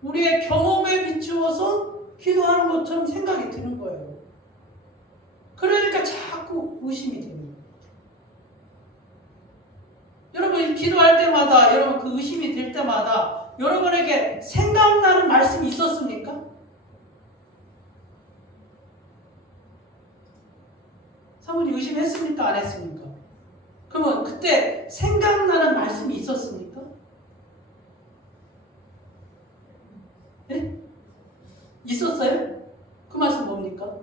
우리의 경험에 비추어서 기도하는 것처럼 생각이 드는 거예요. 그러니까 자꾸 의심이 되는 거예요. 여러분 기도할 때마다 여러분 그 의심이 될 때마다 여러분에게 생각나는 말씀이 있었습니까? 사모님 의심했습니까? 안 했습니까? 그러면 그때 생각나는 말씀이 있었습니까? 네? 있었어요? 그 말씀 뭡니까?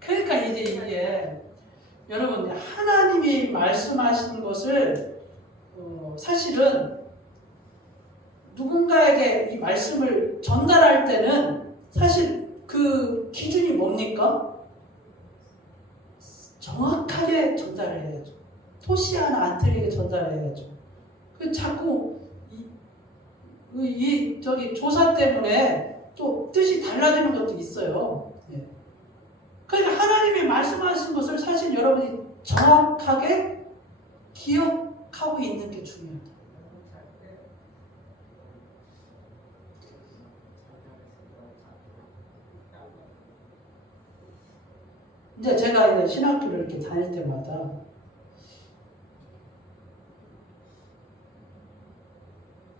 그러니까 이제 이게 여러분 하나님이 말씀하시는 것을 사실은 누군가에게 이 말씀을 전달할 때는 사실 그 기준이 뭡니까? 정확하게 전달해야죠. 토시 하나 안 틀리게 전달해야죠. 그 자꾸 저기 조사 때문에 또 뜻이 달라지는 것도 있어요. 예. 그러니까 하나님이 말씀하신 것을 사실 여러분이 정확하게 기억하고 있는 게 중요합니다. 이제 제가 이제 신학교를 이렇게 다닐 때마다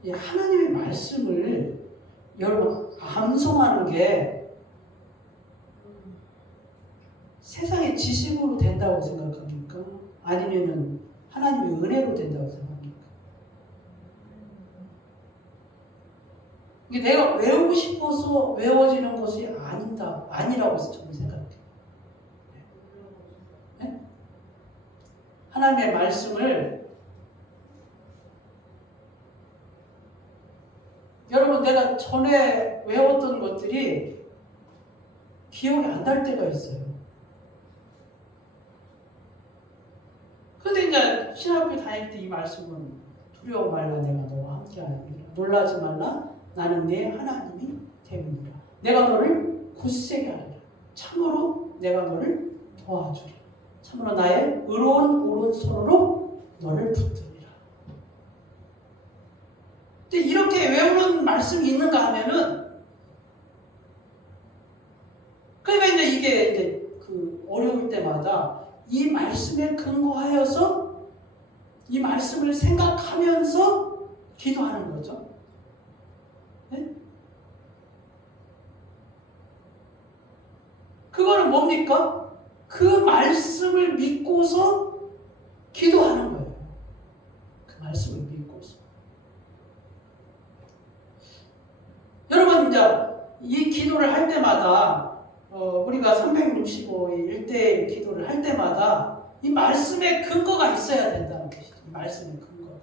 이 하나님의 말씀을 여러분 암송하는 게 세상의 지식으로 된다고 생각합니까? 아니면은 하나님의 은혜로 된다고 생각합니까? 이게 내가 외우고 싶어서 외워지는 것이 아니라고 저는 생각해요. 네? 하나님의 말씀을 여러분 내가 전에 외웠던 것들이 기억이 안 날 때가 있어요. 근데 이제 신학교 다닐 때 이 말씀은 두려워 말라 내가 너와 함께하리라. 놀라지 말라 나는 네 하나님이 됨이니라. 내가 너를 굳세게 하리라. 참으로 내가 너를 도와주리라. 참으로 나의 의로운 오른손으로 너를 붙들리라. 근데 이렇게 외우는 말씀이 있는가 하면은 그러니까 이제 이게 이제 그 어려울 때마다 이 말씀에 근거하여서 이 말씀을 생각하면서 기도하는 거죠. 네? 그거는 뭡니까? 그 말씀을 믿고서 기도하는 거예요. 그 말씀을 믿고서. 여러분 이제 이 기도를 할 때마다 우리가 365일 1대1 기도를 할 때마다 이 말씀에 근거가 있어야 된다는 것이죠. 이 말씀의 근거가.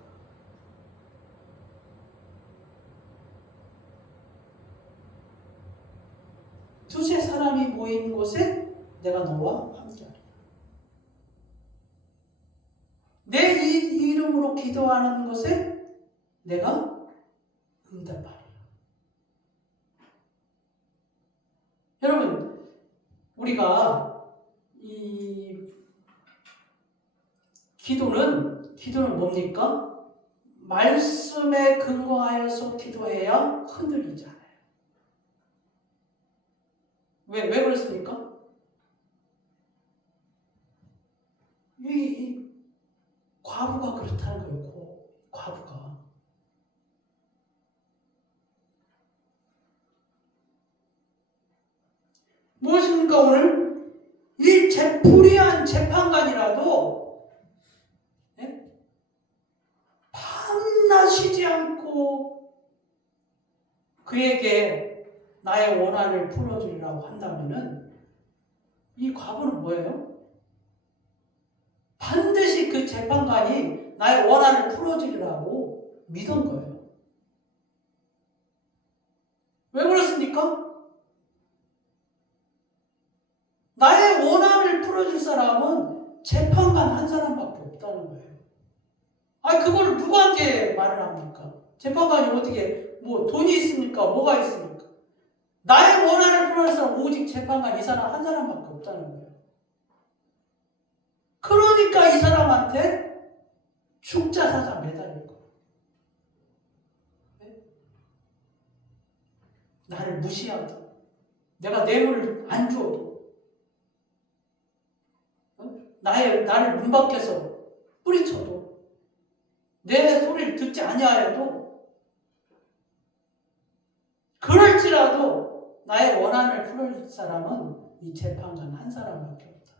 두세 사람이 모인 곳에 내가 너와 함께하리라. 내 이름으로 기도하는 것에 내가 응답하리라. 여러분 우리가 이 기도는 뭡니까? 말씀에 근거하여서 기도해야 흔들리지 않아요. 왜 그렇습니까? 이 과부가 그렇다는 거예요. 과부가. 무엇입니까 오늘? 이 불의한 재판관이라도 밤낮 쉬지 않고 그에게 나의 원한을 풀어주리라고 한다면은 이 과부는 뭐예요? 반드시 그 재판관이 나의 원한을 풀어주리라고 믿은 거예요. 왜 그렇습니까? 나의 원한을 풀어줄 사람은 재판관 한 사람밖에 없다는 거예요. 그걸 누구한테 말을 합니까? 재판관이 어떻게 돈이 있습니까? 뭐가 있습니까? 나의 원한을 풀어줄 사람 오직 재판관 이 사람 한 사람밖에 없다는 거예요. 그러니까 이 사람한테 죽자사자 매달릴 거예요. 네? 나를 무시하고 내가 뇌물을 안 줘도 나를 문 밖에서 뿌리쳐도 내 소리를 듣지 아니하여도 그럴지라도 나의 원한을 풀어줄 사람은 이 재판관 한 사람밖에 없다.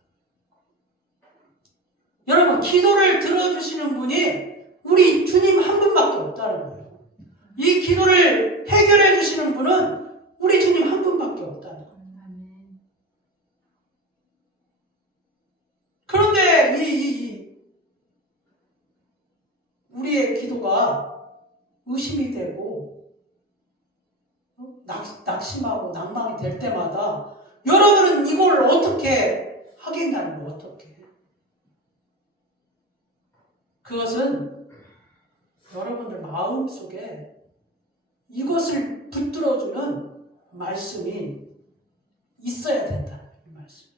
여러분 기도를 들어주시는 분이 우리 주님 한 분밖에 없다는 거예요. 이 기도를 해결해 주시는 분은 우리 주님 한 분밖에 없다는 거예요. 그런데 우리의 기도가 의심이 되고 낙심하고 낭망이 될 때마다 여러분은 이걸 어떻게 하겠냐는 거 어떻게 그것은 여러분들 마음 속에 이것을 붙들어주는 말씀이 있어야 된다. 이 말씀.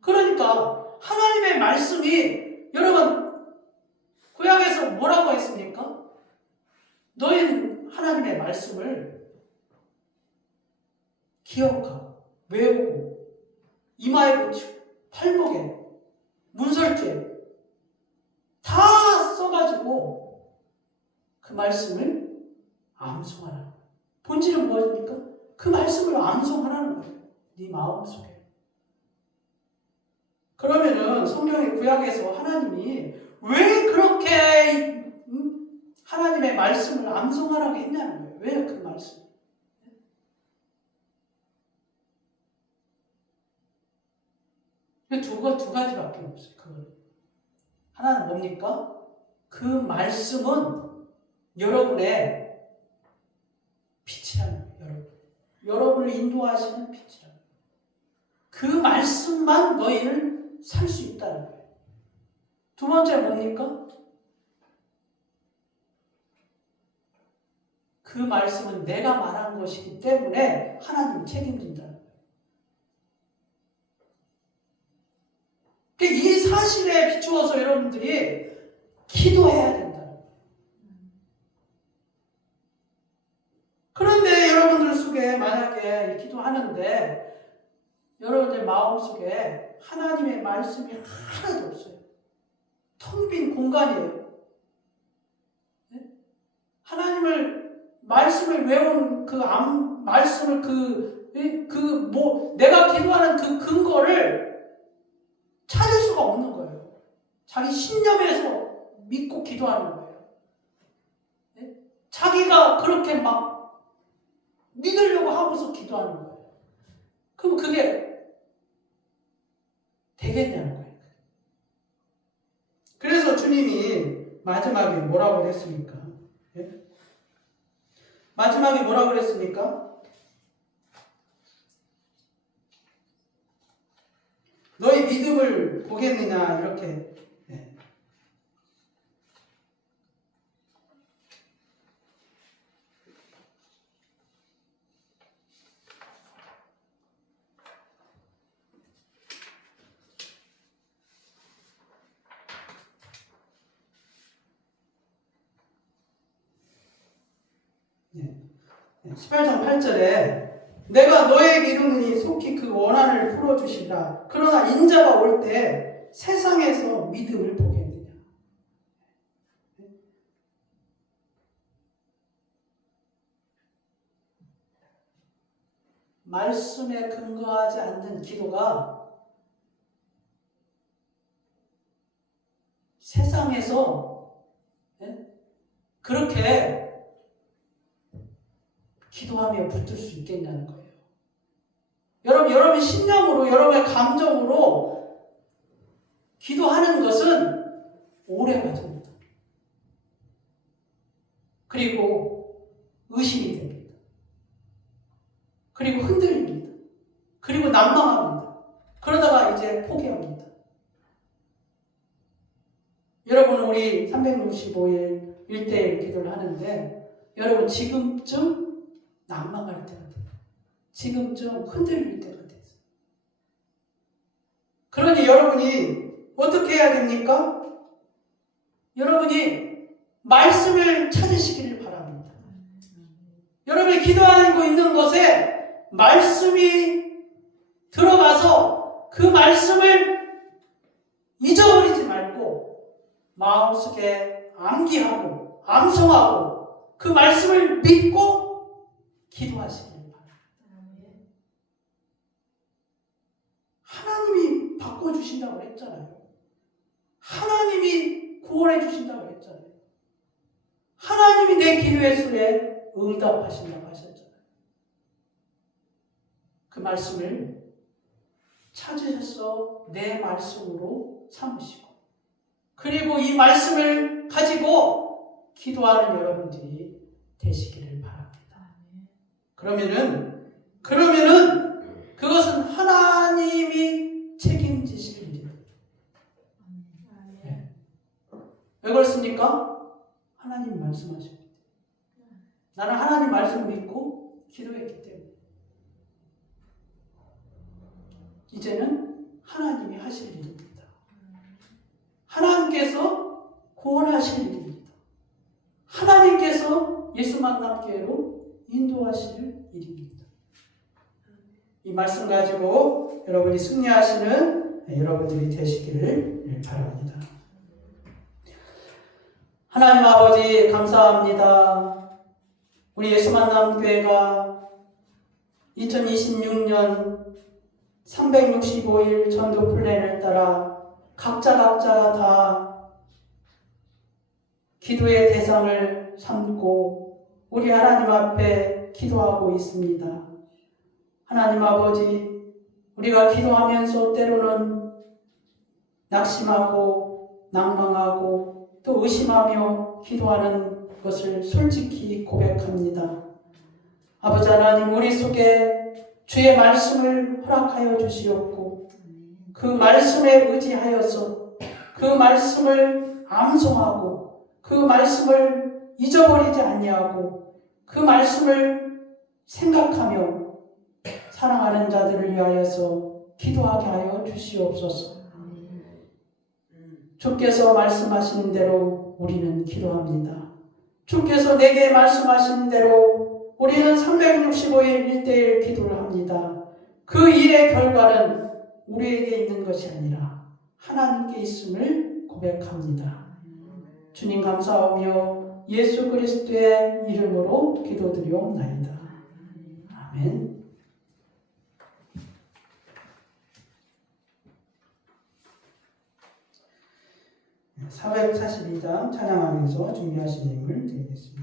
그러니까 하나님의 말씀이 여러분 구약에서 뭐라고 했습니까? 너희는 하나님의 말씀을 기억하고 외우고 이마에 붙이고 팔목에 문설주에 다 써가지고 그 말씀을 암송하라는 거예요. 본질은 무엇입니까? 그 말씀을 암송하라는 거예요. 네 마음속에. 그러면은 성경의 구약에서 하나님이 왜 그렇게 하나님의 말씀을 암송하라고 했냐는 거예요. 왜 그 말씀? 두 가지밖에 없어요. 그건. 하나는 뭡니까? 그 말씀은 여러분의 빛이라는 거예요. 여러분을 인도하시는 빛이라는 거예요. 그 말씀만 너희를 살 수 있다는 거예요. 두 번째 뭡니까? 그 말씀은 내가 말한 것이기 때문에 하나님 책임진다는 거예요. 이 사실에 비추어서 여러분들이 기도해야 된다는 거예요. 그런데 여러분들 속에 만약에 기도하는데 여러분들 마음속에 하나님의 말씀이 하나도 없어요. 텅 빈 공간이에요. 하나님을 말씀을 외운 말씀을 내가 기도하는 그 근거를 찾을 수가 없는 거예요. 자기 신념에서 믿고 기도하는 거예요. 자기가 그렇게 막 믿으려고 하고서 기도하는 거예요. 그럼 그게 되겠냐는 거예요. 그래서 주님이 마지막에 뭐라고 했습니까? 마지막에 뭐라고 그랬습니까? 너희 믿음을 보겠느냐 이렇게. 네. 18장 8절에 내가 너에게 이르노니 속히 그 원한을 풀어주시라. 그러나 인자가 올 때 세상에서 믿음을 보겠느냐. 말씀에 근거하지 않는 기도가 세상에서 그렇게 기도하며 붙들 수 있겠냐는 거예요. 여러분 신념으로, 여러분의 감정으로 기도하는 것은 오래 가집니다. 그리고 의심이 됩니다. 그리고 흔들립니다. 그리고 난망합니다. 그러다가 이제 포기합니다. 여러분 우리 365일 1대1 기도를 하는데 여러분 지금쯤 난망할 때가 돼요. 지금쯤 흔들릴 때가 됐어요. 그러니 여러분이 어떻게 해야 됩니까? 여러분이 말씀을 찾으시기를 바랍니다. 여러분이 기도하고 있는 것에 말씀이 들어가서 그 말씀을 잊어버리지 말고 마음속에 암기하고 암송하고 그 말씀을 믿고 기도하시기를 바랍니다. 하나님이 바꿔주신다고 했잖아요. 하나님이 구원해 주신다고 했잖아요. 하나님이 내 기도의 수에 응답하신다고 하셨잖아요. 그 말씀을 찾으셔서 내 말씀으로 삼으시고 그리고 이 말씀을 가지고 기도하는 여러분들이 되시기를 바랍니다. 그러면은 그것은 하나님이 책임지실 일입니다. 네. 왜 그렇습니까? 하나님 말씀하십니다. 나는 하나님 말씀 믿고 기도했기 때문에. 이제는 하나님이 하실 일입니다. 하나님께서 구원하실 일입니다. 하나님께서 예수 만남교회로 인도하실 일입니다. 이 말씀 가지고 여러분이 승리하시는 여러분들이 되시기를 바랍니다. 하나님 아버지 감사합니다. 우리 예수 만남교회가 2026년 365일 전도 플랜을 따라 각자가 다 기도의 대상을 삼고 우리 하나님 앞에 기도하고 있습니다. 하나님 아버지, 우리가 기도하면서 때로는 낙심하고 낭망하고 또 의심하며 기도하는 것을 솔직히 고백합니다. 아버지 하나님, 우리 속에 주의 말씀을 허락하여 주시옵고 그 말씀에 의지하여서 그 말씀을 암송하고 그 말씀을 잊어버리지 아니하고 그 말씀을 생각하며 사랑하는 자들을 위하여서 기도하게 하여 주시옵소서. 주께서 말씀하신 대로 우리는 기도합니다. 주께서 내게 말씀하신 대로 우리는 365일 1:1 기도를 합니다. 그 일의 결과는 우리에게 있는 것이 아니라 하나님께 있음을 고백합니다. 주님 감사하며 예수 그리스도의 이름으로 기도드리옵나이다. 아멘. 442장 찬양하면서 준비하신 예물 드리겠습니다.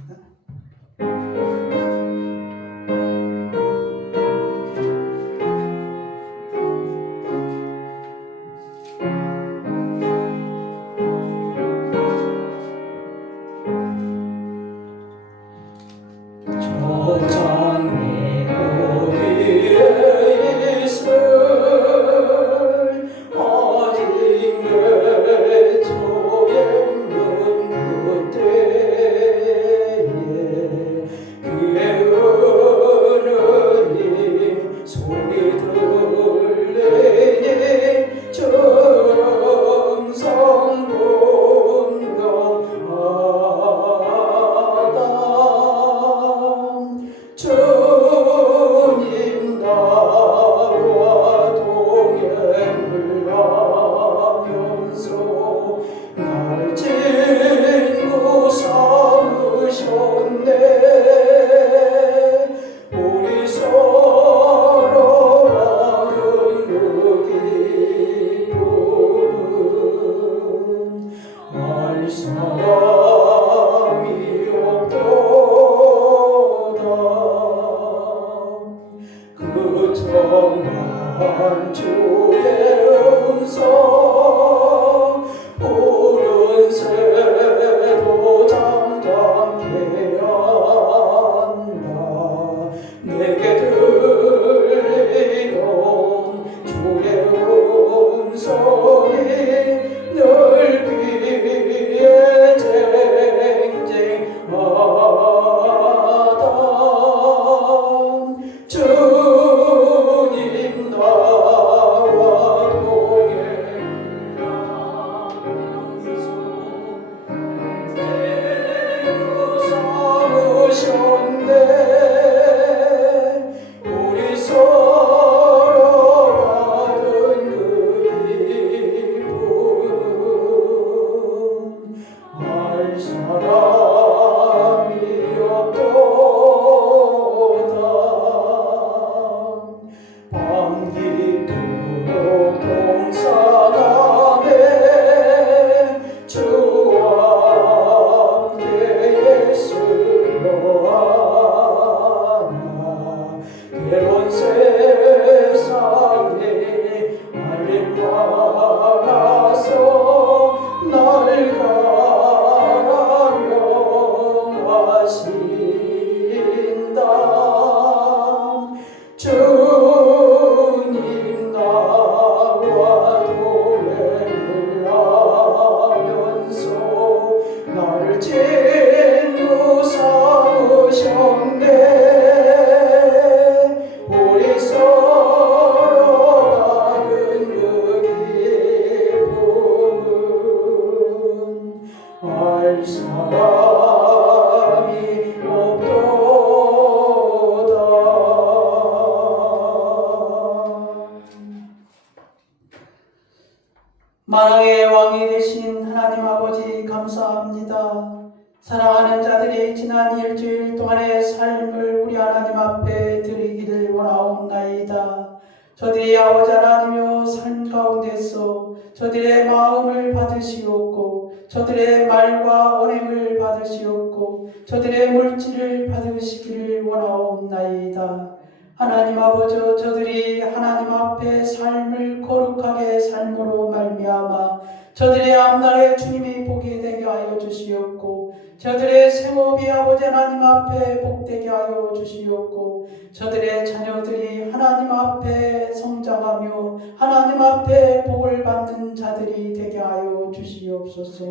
만왕의 왕이 되신 하나님 아버지 감사합니다. 사랑하는 자들이 지난 일주일 동안의 삶을 우리 하나님 앞에 드리기를 원하옵나이다. 저들이 아버지 하나님여 삶 가운데서 저들의 마음을 받으시옵고 저들의 말과 언행을 받으시옵고 저들의 물질을 받으시기를 원하옵나이다. 하나님 아버지 저들이 하나님 앞에 삶을 거룩하게 삶으로 말미암아 저들의 앞날에 주님이 보게 되게 하여 주시옵고 저들의 생업이 아버지 하나님 앞에 복되게 하여 주시옵고 저들의 자녀들이 하나님 앞에 성장하며 하나님 앞에 복을 받는 자들이 되게 하여 주시옵소서.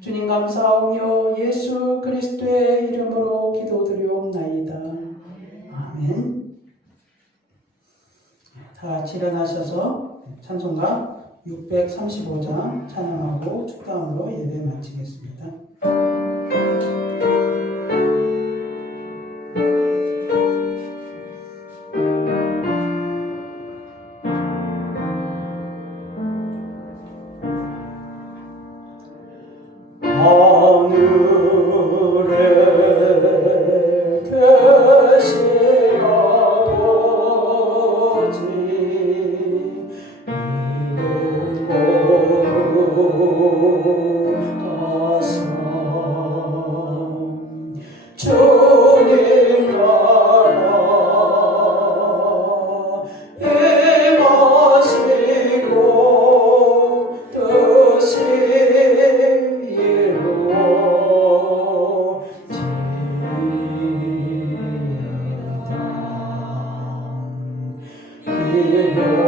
주님 감사하며 예수 그리스도의 이름으로 기도드리옵나이다. 아멘. 다 같이 일어나셔서 찬송가 635장 찬양하고 축도함으로 예배 마치겠습니다. 하늘에 계신 아버지 이름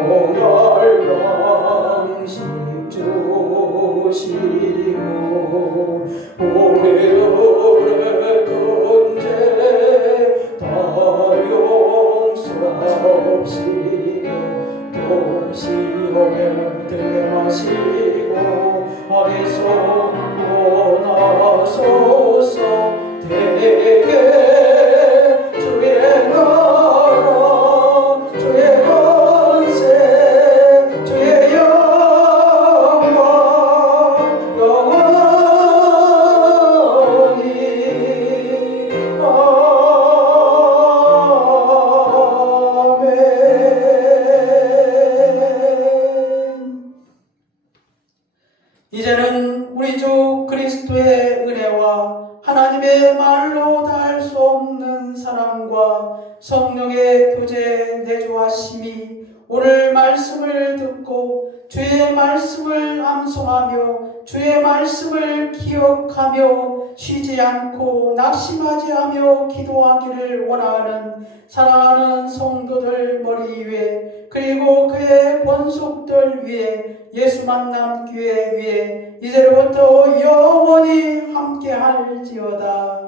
거룩하사 주님 나라 임하시고 뜻이 일용할 양식 주시고 오래오래 건재 다 용서하시고 또 시험에 들게 하시고 아래서 원하소서 되게 주의 나라 주의 권세 주의 영광 영원히 아멘. 이제는 우리 주 그리스도의 은혜와 하나님의 말로 다할 수 없는 사랑과 성령의 교제 내주하심이 오늘 말씀을 듣고 주의 말씀을 암송하며 주의 말씀을 기억하며 쉬지 않고 낙심하지 않으며 기도하기를 원하는 사랑하는 성도들 머리 위에 그리고 그의 권속들 위에 예수 만남 교회 위에 이제부터 영원히 함께 할지어다.